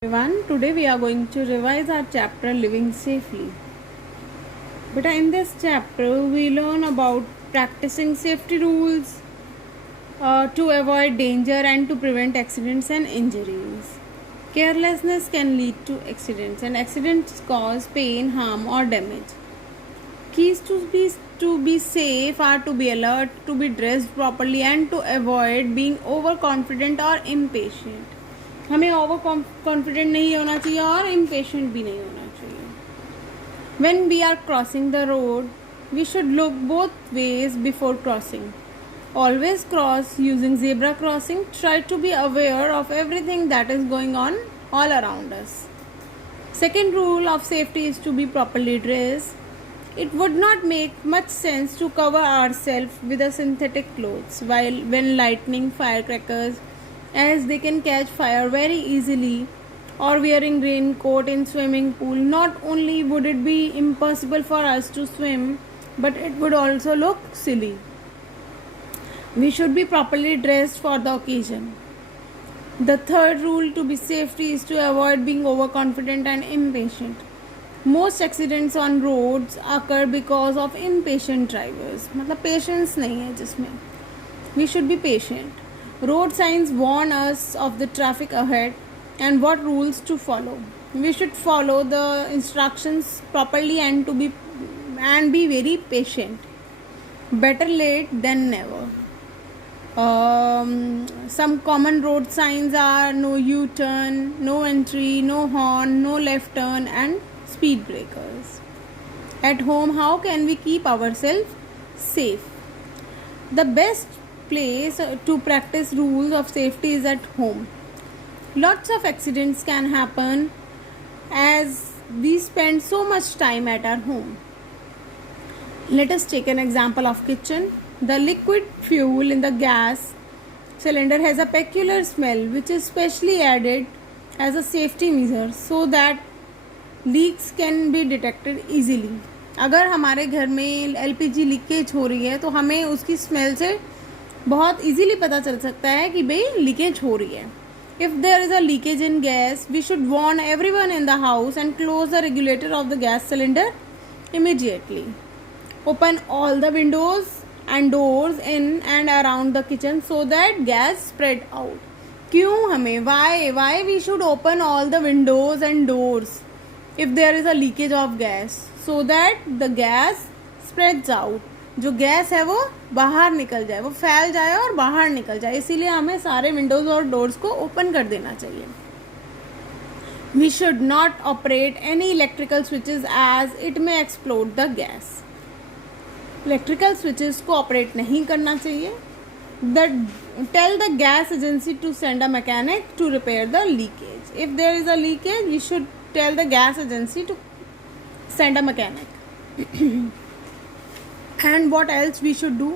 Everyone, today we are going to revise our chapter Living Safely. But in this chapter, we learn about practicing safety rules to avoid danger and to prevent accidents and injuries. Carelessness can lead to accidents, and accidents cause pain, harm, or damage. Keys to be safe are to be alert, to be dressed properly, and to avoid being overconfident or impatient. हमें over confident नहीं होना चाहिए और impatient भी नहीं होना चाहिए. When we are crossing the road, we should look both ways before crossing. Always cross using zebra crossing. Try to be aware of everything that is going on all around us. Second rule of safety is to be properly dressed. It would not make much sense to cover ourselves with a synthetic clothes when lighting firecrackers, as they can catch fire very easily, or wearing raincoat in swimming pool. Not only would it be impossible for us to swim, but it would also look silly. We should be properly dressed for the occasion. The third rule to be safety is to avoid being overconfident and impatient. Most accidents on roads occur because of impatient drivers. मतलब patience नहीं है जिसमें. We should be patient. Road signs warn us of the traffic ahead and what rules to follow. We should follow the instructions properly and be very patient. Better late than never. Some common road signs are no U-turn, no entry, no horn, no left turn, and speed breakers. At home, how can we keep ourselves safe? The best place to practice rules of safety is at home. Lots of accidents can happen as we spend so much time at our home. Let us take an example of kitchen. The liquid fuel in the gas cylinder has a peculiar smell which is specially added as a safety measure so that leaks can be detected easily. अगर हमारे घर में LPG leakage हो रही है तो हमें उसकी स्मेल से बहुत इजीली पता चल सकता है कि भाई लीकेज हो रही है. If there is a leakage in gas, we should warn everyone in the house and close the regulator of the gas cylinder immediately. Open all the windows and doors in and around the kitchen so that gas spread out. क्यों हमें why we should open all the windows and doors if there is a leakage of gas so that the gas spreads out. जो gas है वो बाहर निकल जाए, वो फैल जाए और बाहर निकल जाए, इसीलिए हमें सारे विंडोज और डोर्स को ओपन कर देना चाहिए. We should not operate any electrical switches as it may explode the gas. Electrical switches को ऑपरेट नहीं करना चाहिए. Tell the gas agency to send a mechanic to repair the leakage. If there is a leakage we should tell the gas agency to send a mechanic. And what else we should do?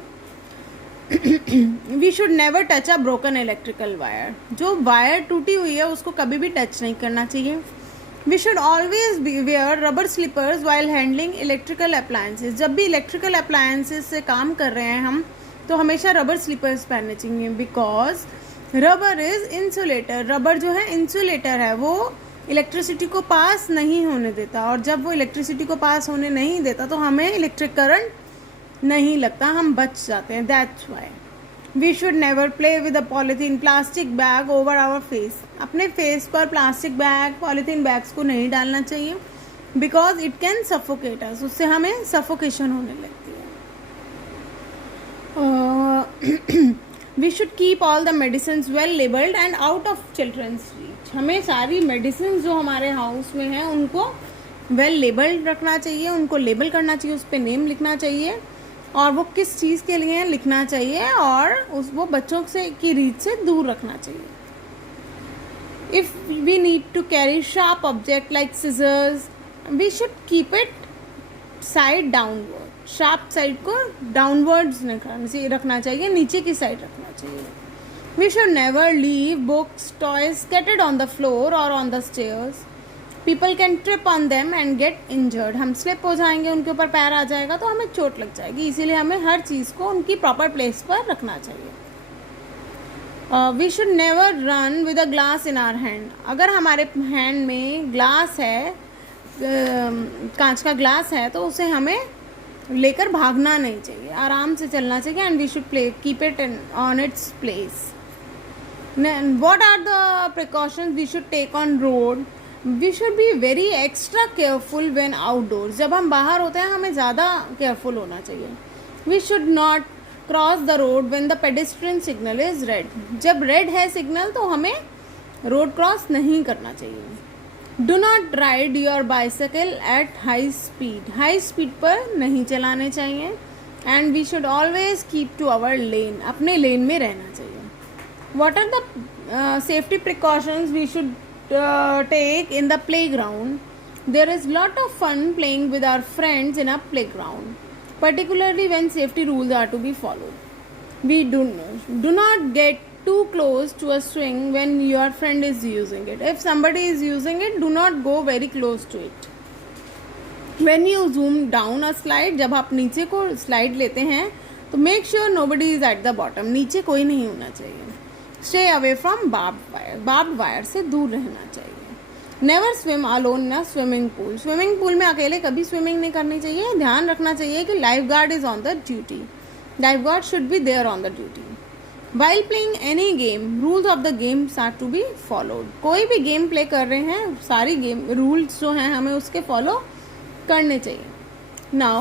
We should never touch a broken electrical wire. जो wire टूटी हुई है उसको कभी भी touch नहीं करना चाहिए. We should always wear rubber slippers while handling electrical appliances. जब भी electrical appliances से काम कर रहे हैं हम तो हमेशा रबर स्लीपर्स पहनने चाहिए. Because rubber is insulator. Rubber जो है इंसुलेटर है, वो इलेक्ट्रिसिटी को पास नहीं होने देता, और जब वो इलेक्ट्रिसिटी को पास होने नहीं देता तो हमें इलेक्ट्रिक करंट नहीं लगता, हम बच जाते हैं. That's why we should never play with a polythene plastic bag over our face. अपने फेस पर प्लास्टिक बैग पॉलीथीन बैग्स को नहीं डालना चाहिए because it can suffocate us. उससे हमें सफोकेशन होने लगती है. We should keep all the medicine well labelled and out of children's reach. हमें सारी मेडिसिन जो हमारे हाउस में हैं उनको वेल लेबल्ड रखना चाहिए, उनको लेबल करना चाहिए, उस पर नेम लिखना चाहिए और वो किस चीज़ के लिए लिखना चाहिए, और वो बच्चों से की रीच से दूर रखना चाहिए. If we need to carry sharp object like scissors we should keep it side downward. Sharp side को डाउनवर्ड्स रखना चाहिए, नीचे की साइड रखना चाहिए. We should never leave books toys scattered on the floor और on the stairs. People can trip on them and get injured. हम slip हो जाएंगे, उनके ऊपर पैर आ जाएगा तो हमें चोट लग जाएगी. इसीलिए हमें हर चीज़ को उनकी प्रॉपर प्लेस पर रखना चाहिए. We should never run with a glass in our hand. अगर हमारे हैंड में ग्लास है, कांच का ग्लास है, तो उसे हमें लेकर भागना नहीं चाहिए, आराम से चलना चाहिए. And we should keep it on its place. What are the precautions we should take on road? We should be very extra careful when outdoors. जब हम बाहर होते हैं हमें ज़्यादा केयरफुल होना चाहिए. We should not cross the road when the pedestrian signal is red. जब रेड है सिग्नल तो हमें रोड क्रॉस नहीं करना चाहिए. Do not ride your bicycle at high speed. High speed पर नहीं चलाने चाहिए. And we should always keep to our lane. अपने लेन में रहना चाहिए. What are the safety precautions we should take in the playground? There is lot of fun playing with our friends in a playground, particularly when safety rules are to be followed. We do not get too close to a swing when your friend is using it. If somebody is using it, do not go very close to it. When you zoom down a slide, जब आप नीचे को slide लेते हैं तो make sure nobody is at the bottom. नीचे कोई नहीं होना चाहिए. Stay away from barbed wire. Barbed wire से दूर रहना चाहिए. Never swim alone in a swimming pool. Swimming pool में अकेले कभी swimming नहीं करनी चाहिए. ध्यान रखना चाहिए कि lifeguard is on the duty. Lifeguard should be there on the duty. While playing any game, rules of the games are to be followed. कोई भी गेम प्ले कर रहे हैं, सारी गेम रूल्स जो हैं हमें उसके फॉलो करने चाहिए. Now,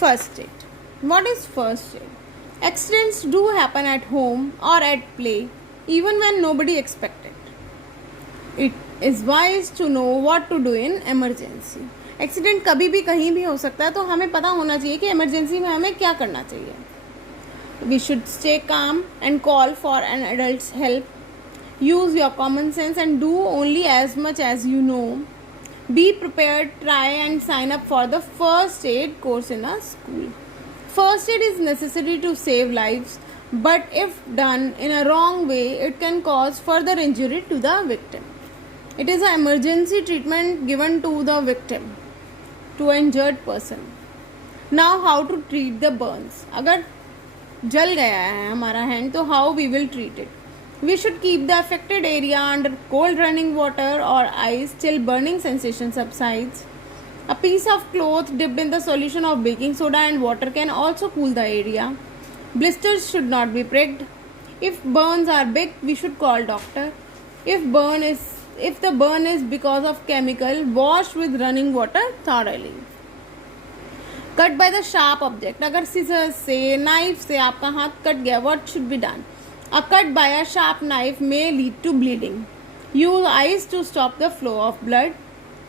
first aid. What is first aid? Accidents do happen at home or at play, even when nobody expects it. It is wise to know what to do in emergency. Accident कभी भी कहीं भी हो सकता है, तो हमें पता होना चाहिए कि emergency में हमें क्या करना चाहिए. We should stay calm and call for an adult's help. Use your common sense and do only as much as you know. Be prepared, try and sign up for the first aid course in a school. First aid is necessary to save lives, but if done in a wrong way, it can cause further injury to the victim. It is an emergency treatment given to the victim, to an injured person. Now, how to treat the burns? अगर जल गया है हमारा hand, तो how we will treat it? We should keep the affected area under cold running water or ice till burning sensation subsides. A piece of cloth dipped in the solution of baking soda and water can also cool the area. Blisters should not be pricked. If burns are big, we should call doctor. If the burn is because of chemical, wash with running water thoroughly. Cut by the sharp object. अगर scissors से, knife से आपका हाथ cut गया, what should be done? A cut by a sharp knife may lead to bleeding. Use ice to stop the flow of blood.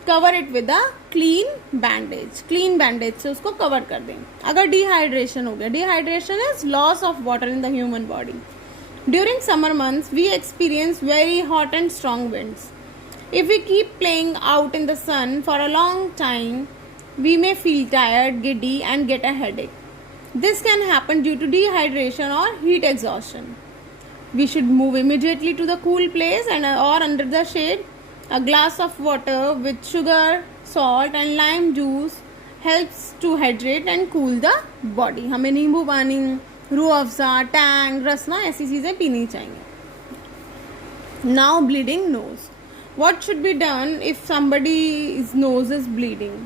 Cover it with a clean bandage. Clean bandage से उसको cover कर दें. अगर dehydration हो गया, dehydration is loss of water in the human body. During summer months we experience very hot and strong winds. If we keep playing out in the sun for a long time we may feel tired, giddy and get a headache. This can happen due to dehydration or heat exhaustion. We should move immediately to the cool place or under the shade. A glass of water with sugar, salt and lime juice helps to hydrate and cool the body. हमें नींबू पानी, Rooh Afza, Tang, रसना ऐसी चीज़ें पीनी चाहिए. Now bleeding nose. What should be done if somebody's nose is bleeding?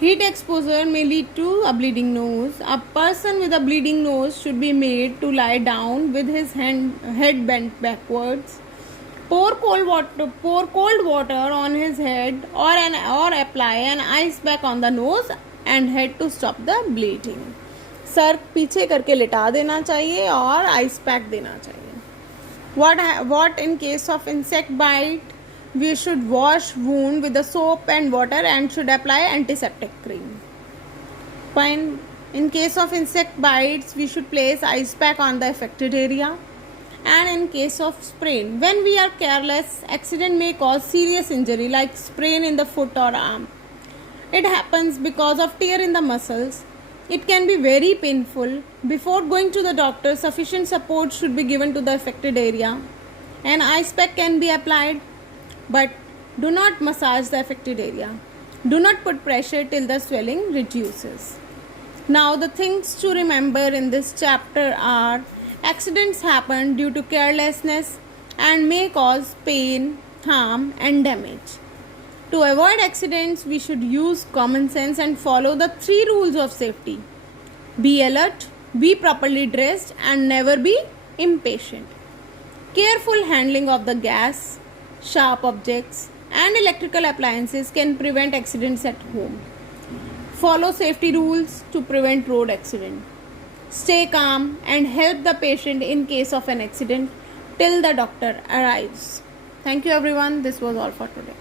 Heat exposure may lead to a bleeding nose. A person with a bleeding nose should be made to lie down with his head bent backwards. Pour cold water on his head or apply an ice pack on the nose and head to stop the bleeding. Sir पीछे करके लिटा देना चाहिए और ice pack देना चाहिए. What in case of insect bite? We should wash wound with the soap and water and should apply antiseptic cream. Fine. In case of insect bites, we should place ice pack on the affected area. And in case of sprain, when we are careless, accident may cause serious injury like sprain in the foot or arm. It happens because of tear in the muscles. It can be very painful. Before going to the doctor, sufficient support should be given to the affected area. An ice pack can be applied, but do not massage the affected area. Do not put pressure till the swelling reduces. Now the things to remember in this chapter are: Accidents happen due to carelessness and may cause pain, harm, and damage. To avoid accidents, we should use common sense and follow the 3 rules of safety. Be alert, be properly dressed, and never be impatient. Careful handling of the gas, sharp objects, and electrical appliances can prevent accidents at home. Follow safety rules to prevent road accident. Stay calm and help the patient in case of an accident till the doctor arrives. Thank you everyone. This was all for today.